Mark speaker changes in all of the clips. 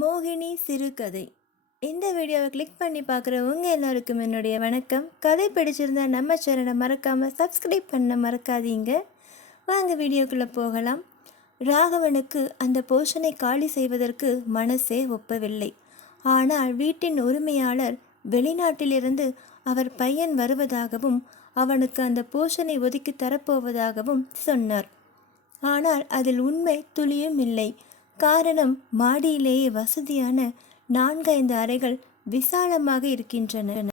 Speaker 1: மோகினி சிறுகதை இந்த வீடியோவை கிளிக் பண்ணி பார்க்குறவங்க எல்லாருக்கும் என்னுடைய வணக்கம். கதை பிடிச்சிருந்தா நம்ம சேனலை மறக்காமல் சப்ஸ்கிரைப் பண்ண மறக்காதீங்க. வாங்க வீடியோக்குள்ளே போகலாம். ராகவனுக்கு அந்த போஷனை காலி செய்வதற்கு மனசே ஒப்பவில்லை. ஆனால் வீட்டின் உரிமையாளர் வெளிநாட்டிலிருந்து அவர் பையன் வருவதாகவும் அவனுக்கு அந்த போஷனை ஒதுக்கி தரப்போவதாகவும் சொன்னார். ஆனால் அதில் உண்மை துளியும் இல்லை. காரணம் மாடியிலேயே வசதியான நான்கைந்து அறைகள் விசாலமாக இருக்கின்றன.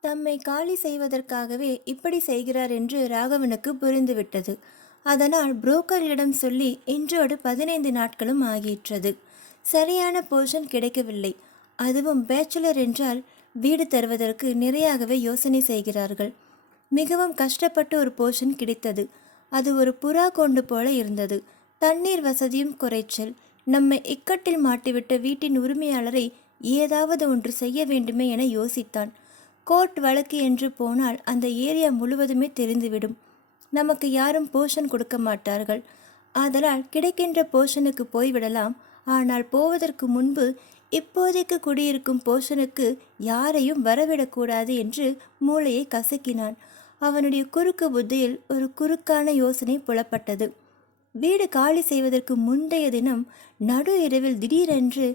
Speaker 1: தம்மை காலி செய்வதற்காகவே இப்படி செய்கிறார் என்று ராகவனுக்கு புரிந்துவிட்டது. அதனால் புரோக்கரிடம் சொல்லி இன்றோடு பதினைந்து நாட்களும் ஆகிற்றது. சரியான போர்ஷன் கிடைக்கவில்லை. அதுவும் பேச்சுலர் என்றால் வீடு தருவதற்கு நிறையாகவே யோசனை செய்கிறார்கள். மிகவும் கஷ்டப்பட்டு ஒரு போர்ஷன் கிடைத்தது. அது ஒரு புறா கொண்டு போல இருந்தது. தண்ணீர் வசதியும் குறைச்சல். நம்மை இக்கட்டில் மாட்டிவிட்ட வீட்டின் உரிமையாளரை ஏதாவது ஒன்று செய்ய வேண்டுமே என யோசித்தான். கோர்ட் வழக்கு என்று போனால் அந்த ஏரியா முழுவதுமே தெரிந்துவிடும். நமக்கு யாரும் போஷன் கொடுக்க மாட்டார்கள். ஆதலால் கிடைக்கின்ற போஷனுக்கு போய்விடலாம். ஆனால் போவதற்கு முன்பு இப்போதைக்கு குடியிருக்கும் போஷனுக்கு யாரையும் வரவிடக்கூடாது என்று மூளையை கசக்கினான். அவனுடைய குறுக்கு புத்தியில் ஒரு குறுக்கான யோசனை புலப்பட்டது. வீடு காலி செய்வதற்கு முந்தைய தினம் நடு இரவில் திடீரென்று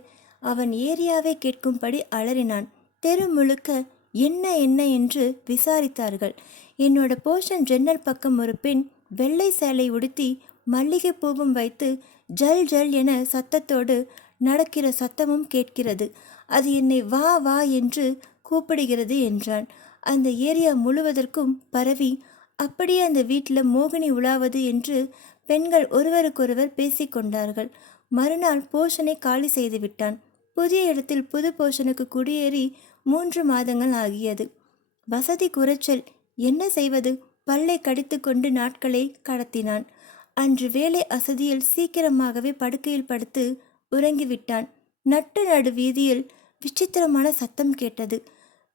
Speaker 1: அவன் ஏரியாவை கேட்கும்படி அலறினான். தெரு முழுக்க என்ன என்ன என்று விசாரித்தார்கள். என்னோட போஷன் ஜன்னல் பக்கம் ஒரு பெண் வெள்ளை சேலை உடுத்தி மல்லிகை பூவும் வைத்து ஜல் ஜல் என சத்தத்தோடு நடக்கிற சத்தமும் கேட்கிறது. அது என்னை வா வா என்று கூப்பிடுகிறது என்றான். அந்த ஏரியா முழுவதற்கும் பரவி அப்படியே அந்த வீட்டில் மோகினி உலாவது என்று பெண்கள் ஒருவருக்கொருவர் பேசிக்கொண்டார்கள். மறுநாள் போஷனை காலி செய்து விட்டான் புதிய இடத்தில் புது போஷனுக்கு குடியேறி மூன்று மாதங்கள் ஆகியது. வசதி குறைச்சல் என்ன செய்வது? பல்லை கடித்துக்கொண்டு நாட்களை கடத்தினான். அன்று வேலை அசதியில் சீக்கிரமாகவே படுக்கையில் படுத்து உறங்கிவிட்டான். நட்டு நடு வீதியில் விசித்திரமான சத்தம் கேட்டது.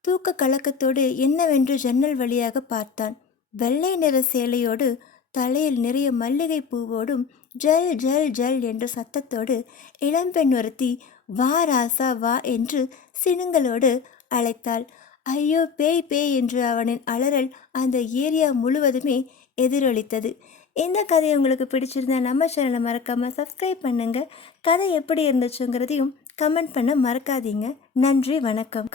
Speaker 1: தூக்க கலக்கத்தோடு என்னவென்று ஜன்னல் வழியாக பார்த்தான். வெள்ளை நிற சேலையோடு தலையில் நிறைய மல்லிகை பூவோடும் ஜல் ஜல் ஜல் என்ற சத்தத்தோடு இளம்பெண் ஒருத்தி வா ராசா வா என்று சினுங்களோடு அழைத்தாள். ஐயோ பேய் பேய் என்று அவனின் அலறல் அந்த ஏரியா முழுவதுமே எதிரொலித்தது. இந்த கதை உங்களுக்கு பிடிச்சிருந்தா நம்ம சேனலை மறக்காமல் சப்ஸ்கிரைப் பண்ணுங்கள் கதை எப்படி இருந்துச்சுங்கிறதையும் கமெண்ட் பண்ண மறக்காதீங்க. நன்றி வணக்கம்.